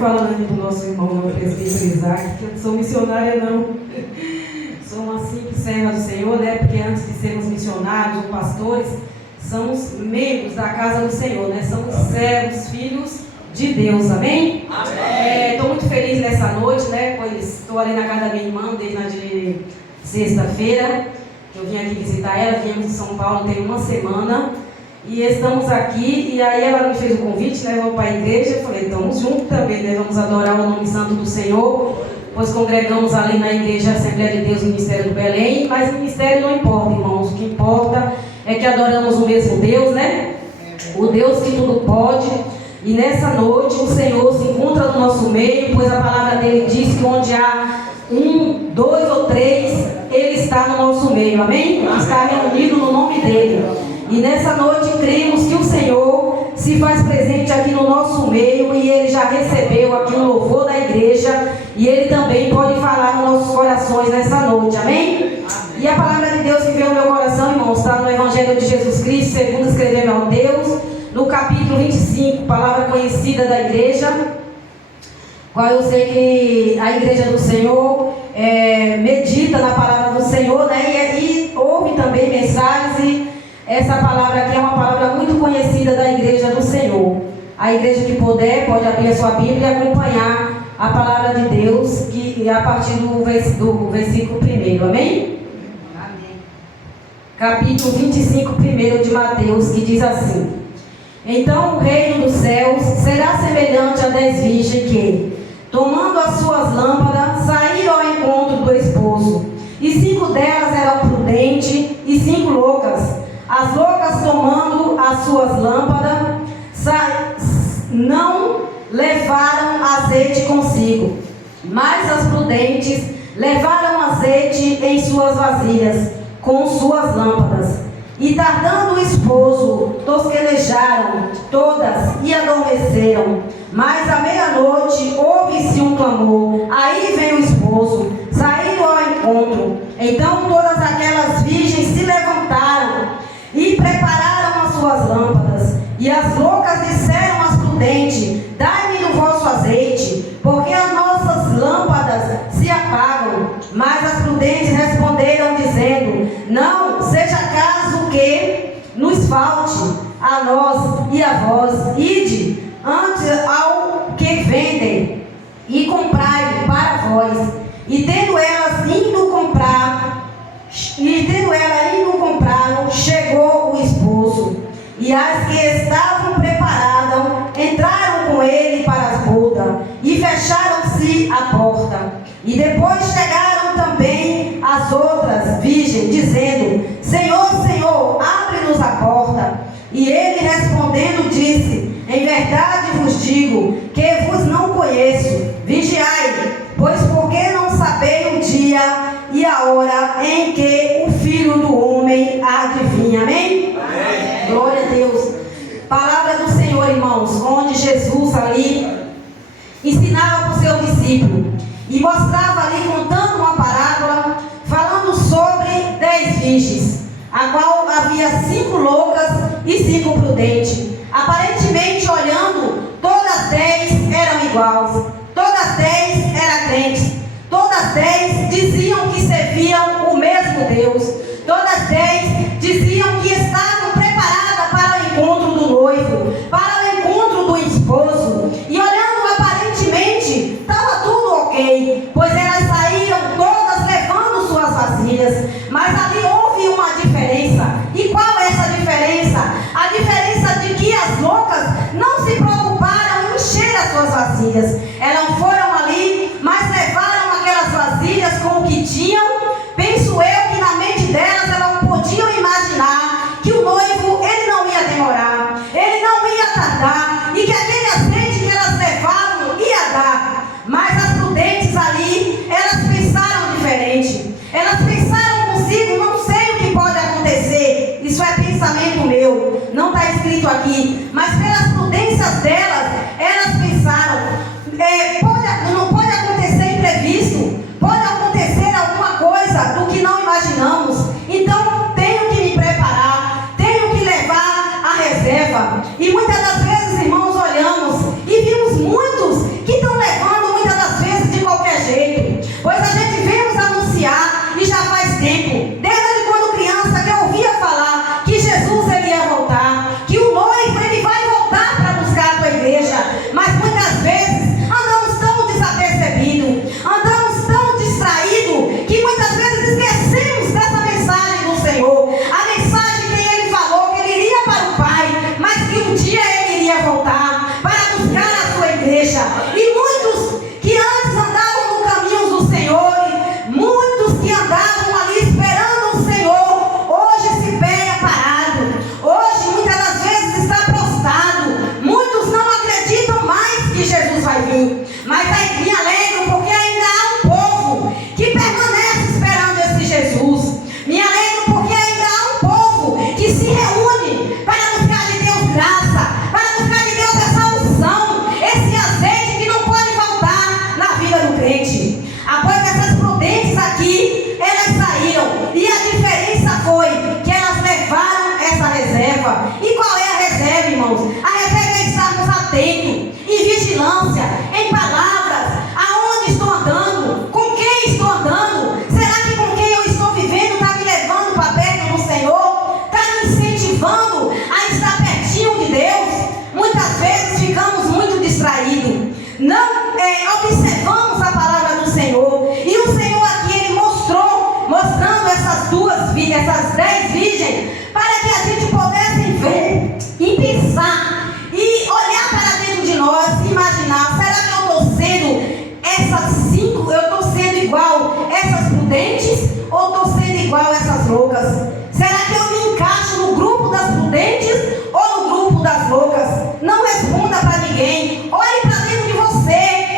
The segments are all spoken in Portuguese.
falando aqui do nosso irmão, o presbítero Isaac, que eu não sou missionária não. Sou uma simples serva do Senhor, né? Porque antes de sermos missionários ou pastores, somos membros da casa do Senhor, né? Somos servos, filhos de Deus, amém? Estou muito feliz nessa noite, né? Pois estou ali na casa da minha irmã desde a de sexta-feira. Eu vim aqui visitar ela, viemos de São Paulo tem uma semana. E estamos aqui, e aí ela me fez o convite, né? Vamos para a igreja. Eu falei, estamos juntos também, né? Vamos adorar o nome santo do Senhor. Pois congregamos ali na igreja Assembleia de Deus, Ministério do Belém. Mas o ministério não importa, irmãos. O que importa é que adoramos o mesmo Deus, né? O Deus que tudo pode. E nessa noite o Senhor se encontra no nosso meio, pois a palavra dele diz que onde há 1, 2 ou 3, ele está no nosso meio, amém? Está reunido no nome dele. E nessa noite cremos que o Senhor se faz presente aqui no nosso meio e ele já recebeu aqui o louvor da igreja e ele também pode falar nos nossos corações nessa noite, amém? E a palavra de Deus que veio ao meu coração, irmãos, está no Evangelho de Jesus Cristo, segundo escreveu ao Deus, no capítulo 25, palavra conhecida da igreja, qual eu sei que a igreja do Senhor medita na palavra do Senhor, né? E ouve também mensagens e essa palavra aqui é uma palavra muito conhecida da igreja do Senhor. A igreja que puder pode abrir a sua Bíblia e acompanhar a palavra de Deus que a partir do versículo 1, amém? Capítulo 25, 1 de Mateus, que diz assim: Então o reino dos céus será semelhante a 10 virgens que, tomando as suas lâmpadas, saíram ao encontro do esposo. E 5 delas eram prudentes e 5 loucas. As loucas, tomando as suas lâmpadas, não levaram azeite consigo, mas as prudentes levaram azeite em suas vasilhas, com suas lâmpadas. E tardando o esposo, tosquenejaram todas e adormeceram. Mas à meia-noite houve-se um clamor. Aí veio o esposo, saíram ao encontro. Então todas aquelas virgens se levantaram e prepararam as suas lâmpadas. E as loucas disseram às prudentes: Dai-me do vosso azeite, porque as nossas lâmpadas se apagam. Mas as prudentes responderam, dizendo: Não seja caso que nos falte a nós e a vós. Ide antes ao que vendem e comprai para vós. E tendo ela indo comprar, chegou o esposo. E as que estavam preparadas entraram com ele para as bodas e fecharam-se a porta. E depois chegaram também as outras virgens, dizendo: Senhor, Senhor, abre-nos a porta. E ele respondendo disse: Em verdade vos digo que vos não conheço. Vigiai, pois porque não sabeis o dia e a hora em que o Filho do Homem há de vir. Amém? Amém. Glória a Deus. Palavra do Senhor, irmãos, onde Jesus ali ensinava para os seus discípulos e mostrava ali, contando uma parábola, falando sobre 10 virgens, a qual havia 5 loucas e 5 prudentes. Aparentemente olhando, todas 10 eram iguais, todas 10 eram crentes, todas 10 diziam que serviam o mesmo Deus, todas 10 diziam que estavam preparadas para o encontro do noivo, para o encontro do esposo. E olhando aparentemente, estava tudo ok, pois elas saíram todas levando suas vasilhas. Mas ali houve uma diferença. E qual é essa diferença? A diferença de que as loucas não se preocuparam em encher as suas vasilhas. Elas foram ali, mas levaram aquelas vasilhas com o que tinham. Penso eu que na mente delas elas não podiam imaginar que o noivo, ele não ia demorar, ele não ia tardar, e que aquele azeite que elas levavam ia dar. Mas as prudentes ali, elas pensaram diferente. Elas pensaram consigo: não sei o que pode acontecer, isso é pensamento meu, não está escrito aqui, mas pelas prudências delas, elas pensaram: pode igreja. E muitos que antes andavam no caminho do Senhor, muitos que andavam ali esperando o Senhor, hoje se pega parado. Hoje muitas das vezes está prostrado. Muitos não acreditam mais que Jesus vai vir. Mas aí me alegro porque ainda há um povo que permanece esperando esse Jesus. Me alegro porque ainda há um povo que se reúne para buscar de Deus graça, para buscar de Deus essa unção, esse azeite que não pode faltar na vida do crente. Após essas prudentes aqui, elas saíram. E a diferença foi que elas levaram essa reserva. E qual é a reserva, irmãos? A reserva é estarmos atentos, em vigilância, em palavras, aonde estou andando, com quem estou andando. Será que com quem eu estou vivendo está me levando para perto do Senhor? Está me incentivando a estar pertinho de Deus? Muitas vezes ficamos muito distraídos, não observamos a palavra do Senhor. E o Senhor aqui, Ele mostrando essas 10 virgens, para que a gente pudesse ver e pensar e olhar para dentro de nós e imaginar: será que eu estou sendo essas 5? Eu estou sendo igual essas prudentes ou estou sendo igual essas loucas? Será que eu me encaixo no grupo das prudentes ou no grupo das loucas? Não responda para ninguém. Olhe para dentro de você.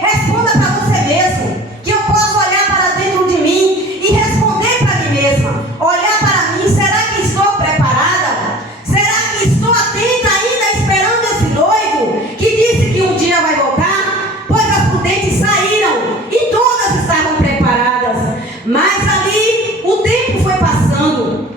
Responda para você mesmo. Que eu posso olhar para dentro de mim e responder para mim mesma. Olhar para mim. Será que estou preparada? Será que estou atenta ainda esperando esse noivo que disse que um dia vai voltar? Pois as prudentes saíram e todas estavam preparadas. Mas ali o tempo foi passando.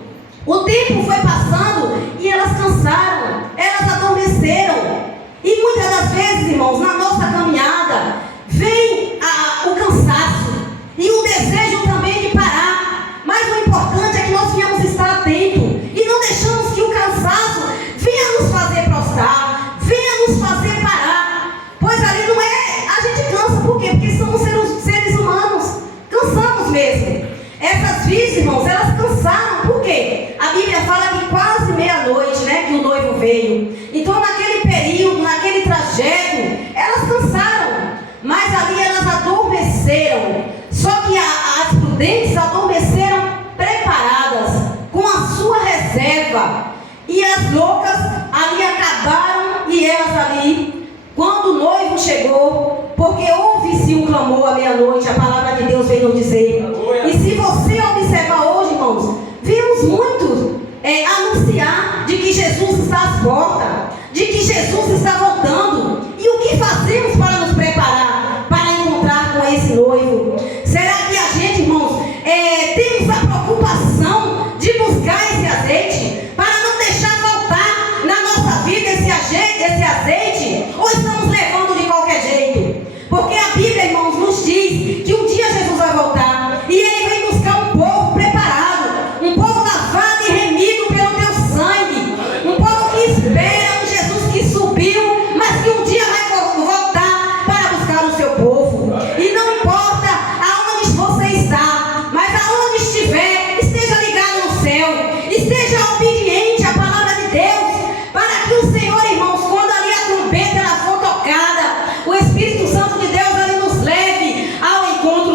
O tempo foi passando e elas cansaram, elas adormeceram. E muitas das vezes, irmãos, na nossa caminhada, vem o cansaço e o desejo também de parar. Mas o importante é que nós venhamos estar atentos e não deixamos que o cansaço venha nos fazer prostrar, venha nos fazer parar. Pois ali não é, a gente cansa, por quê? Porque somos seres humanos, cansamos mesmo. Essas virgens, irmãos, elas cansaram, por quê? A Bíblia fala que quase meia-noite, né, que o noivo veio. Então naquele período, naquele trajeto, elas cansaram, mas ali elas adormeceram. Só que as prudentes adormeceram preparadas, com a sua reserva. E as loucas ali acabaram, e elas ali, quando o noivo chegou, porque houve-se um clamor à meia-noite, a palavra de Deus vem nos dizer. E se você observar hoje, irmãos, vimos muitos anunciar de que Jesus está às portas, de que Jesus está voltando. E o que fazemos para nos preparar para encontrar com esse noivo? Será que a gente, irmãos, temos a preocupação de buscar esse azeite para não deixar faltar na nossa vida esse azeite? Ou estamos levando de qualquer jeito? Porque a Bíblia, irmãos, nos diz que um dia Jesus vai voltar e Ele vem buscar um povo preparado, um povo lavado e remido pelo teu sangue, um povo que espera um Jesus que subiu, mas que um dia vai voltar para buscar o seu povo. E não importa aonde você está, mas aonde estiver, esteja ligado no céu, esteja obediente à palavra de Deus, para que o Senhor, irmãos, quando ali a trombeta ela for tocada, o Espírito Santo de Deus ele nos leve ao encontro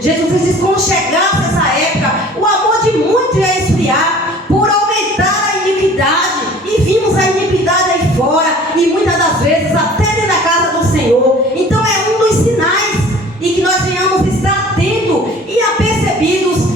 Jesus disse: quando chegasse essa época, o amor de muitos ia esfriar por aumentar a iniquidade. E vimos a iniquidade aí fora, e muitas das vezes até dentro da casa do Senhor. Então é um dos sinais, e que nós venhamos estar atentos e apercebidos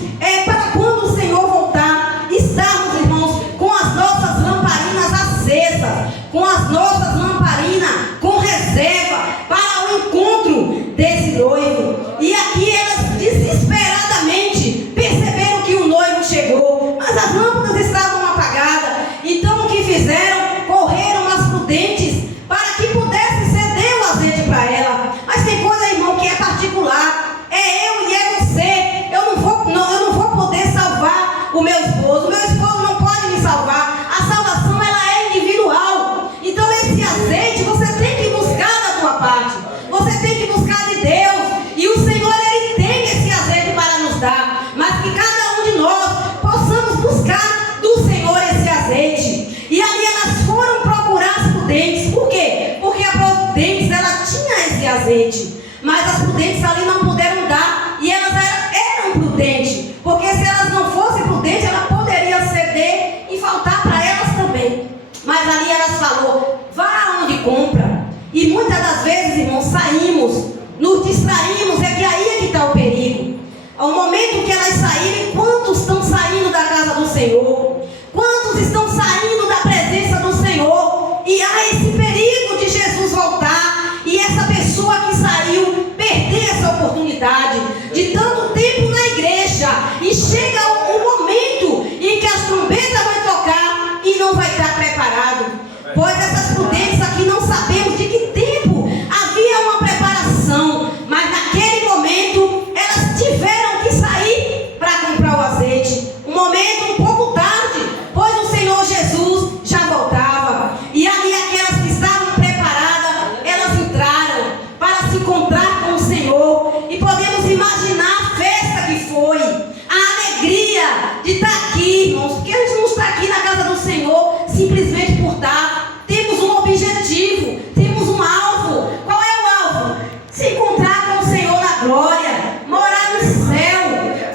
para quando o Senhor voltar, estarmos, irmãos, com as nossas lamparinas acesas, com as nossas lamparinas com reserva para o encontro desse noivo. E aqui elas desesperadamente perceberam que o noivo chegou, mas as lâmpadas estavam apagadas. Então o que fizeram? Correram as prudentes para que pudesse ceder o azeite para ela. Mas tem coisa, irmão, que é particular. É eu e é você. Eu não vou poder salvar o meu esposo. O meu esposo não pode me salvar. A salvação, ela é individual. Então esse azeite você tem que buscar da tua parte. Você tem que buscar de Deus. E o Senhor, Ele tem esse azeite para nos dar. Mas que cada um de nós possamos buscar do Senhor esse azeite. E ali elas foram procurar as prudentes. Por quê? Porque a prudentes, ela tinha esse azeite. Mas as prudentes ali não puderam dar. E elas eram prudentes. Porque se elas não fossem prudentes, ela poderia ceder e faltar para elas também. Mas ali elas falou: vá onde compra. E muitas das vezes, irmãos, saímos, nos distraímos. É que aí é que está o perigo. Ao momento que elas saírem, quantos estão saindo da casa do Senhor? Quantos estão saindo da presença do Senhor? E há esse perigo de Jesus voltar e essa pessoa que saiu perder essa oportunidade de tanto tempo na igreja. E chega um momento em que as trombetas vão tocar e não vai estar preparado. Pois essas prudentes aqui não sabemos de que tempo havia uma preparação, mas naquele momento elas tiveram que sair para comprar o azeite. Um momento um pouco tarde, pois o Senhor Jesus já voltava. E ali aquelas que estavam preparadas, elas entraram para se encontrar com o Senhor. E podemos imaginar a festa que foi, a alegria de estar aqui, irmãos, porque a gente não está aqui na casa do Senhor simplesmente por estar. Temos um objetivo, temos um alvo. Qual é o alvo? Se encontrar com o Senhor na glória, morar no céu.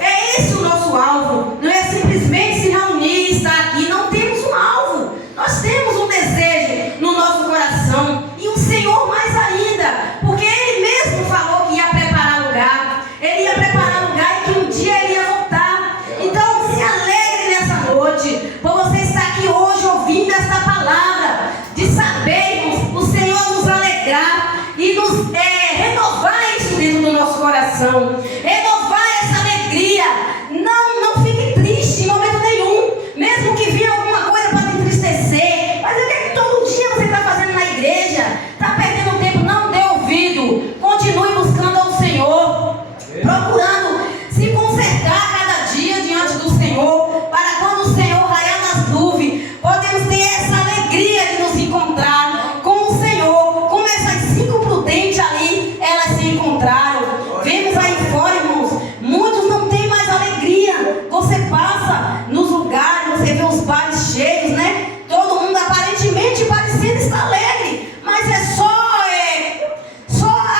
É esse o nosso alvo. Não é simplesmente se reunir e estar aqui. Não temos um alvo. Nós temos um desejo no nosso coração. E o Senhor mais ainda, porque Ele mesmo falou que ia preparar lugar. Ele ia preparar lugar e que um dia Ele ia voltar. Então se alegre nessa noite, por você estar aqui hoje ouvindo esta palavra, de sabermos o Senhor nos alegrar e nos renovar isso dentro do nosso coração, renovar essa alegria. Não fique triste em momento nenhum, mesmo que venha alguma coisa para te entristecer. Mas o que é que todo dia você está fazendo na igreja? Está perdendo tempo? Não dê ouvido. Continue buscando ao Senhor, procurando se consertar cada dia diante do Senhor, para quando o Senhor raiar nas nuvens, podemos ter essa alegria de nos encontrar com o Senhor, como essas 5 prudentes ali, elas se encontraram. Vemos aí fora, irmãos, muitos não têm mais alegria. Você passa nos lugares, você vê os bares cheios, né? Todo mundo aparentemente parecendo estar alegre, mas é só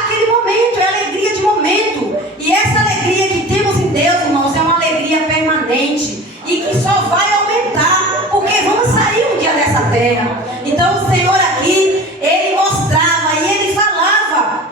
aquele momento, é alegria de momento. E essa alegria que temos em Deus, irmãos, é uma alegria permanente e que só vai aumentar, porque vamos sair um dia dessa terra. Então o Senhor aqui, Ele mostrava e Ele falava,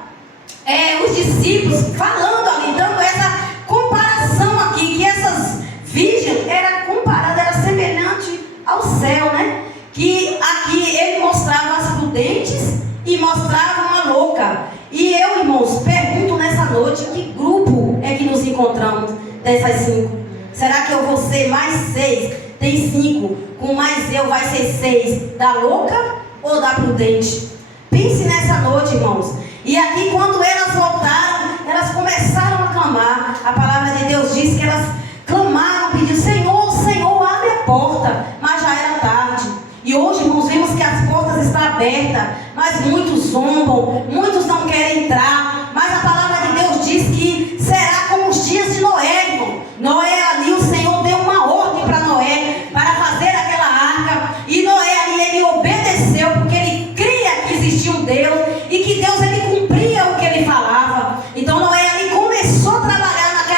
os discípulos falando ali, dando essa comparação aqui, que essas virgens era comparada, era semelhante ao céu, né? Que aqui Ele mostrava as prudentes e mostrava uma louca. E eu, irmãos, pergunto nessa noite, que grupo é que nos encontramos dessas 5? Será que eu vou ser mais 6? Tem 5, com mais eu vai ser 6, da louca ou da prudente? Pense nessa noite, irmãos. E aqui, quando elas voltaram, elas começaram a clamar. A palavra de Deus diz que elas clamaram, pedindo: Senhor, Senhor, abre a porta. Mas já era tarde. E hoje, irmãos, vemos que as portas estão abertas, mas muitos zombam, muitos não querem entrar. Mas a palavra de Deus diz que será como os dias de Noé, irmão. Noé ali, o Senhor deu uma ordem para Noé, para fazer aquela arca. E Noé ali, ele obedeceu, porque ele cria que existia um Deus, e que Deus, ele cumpria o que ele falava. Então Noé ali começou a trabalhar naquela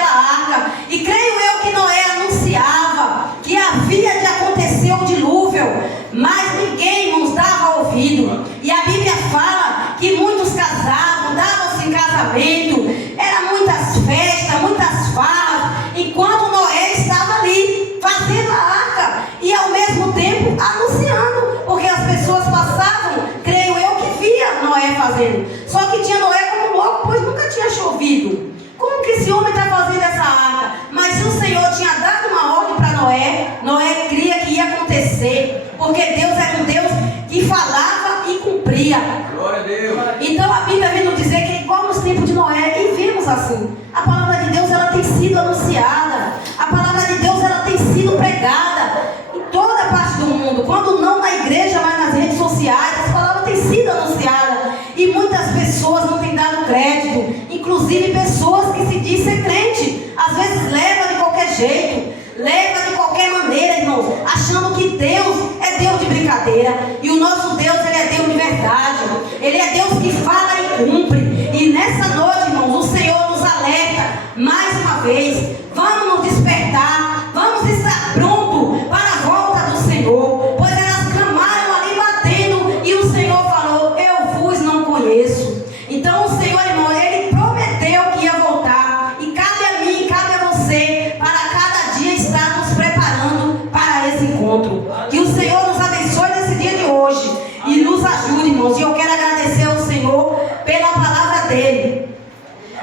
tem sido anunciada. A palavra de Deus, ela tem sido pregada em toda parte do mundo. Quando não na igreja, mas nas redes sociais, essa palavra tem sido anunciada. E muitas pessoas não têm dado crédito. Inclusive pessoas que se dizem ser crente. Às vezes leva de qualquer jeito, leva de qualquer maneira, irmãos, achando que Deus é Deus de brincadeira. E o nosso Deus, ele é Deus de verdade. Ele é Deus que fala e cumpre. E nessa noite, irmãos, o Senhor nos alerta mais uma vez. Vamos nos despertar, vamos estar prontos para a volta do Senhor. Pois elas clamaram ali batendo e o Senhor falou: eu vos não conheço. Então o Senhor, irmão, ele prometeu que ia voltar. E cabe a mim, cabe a você, para cada dia estar nos preparando para esse encontro. Que o Senhor nos abençoe nesse dia de hoje e nos ajude, irmãos. E eu quero agradecer ao Senhor pela palavra dele.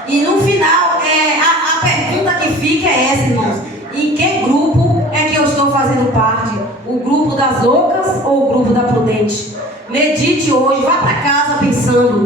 E no final, a pergunta que fica é essa, irmãos: em que grupo é que eu estou fazendo parte? O grupo das loucas ou o grupo da prudente? Medite hoje, vá para casa pensando: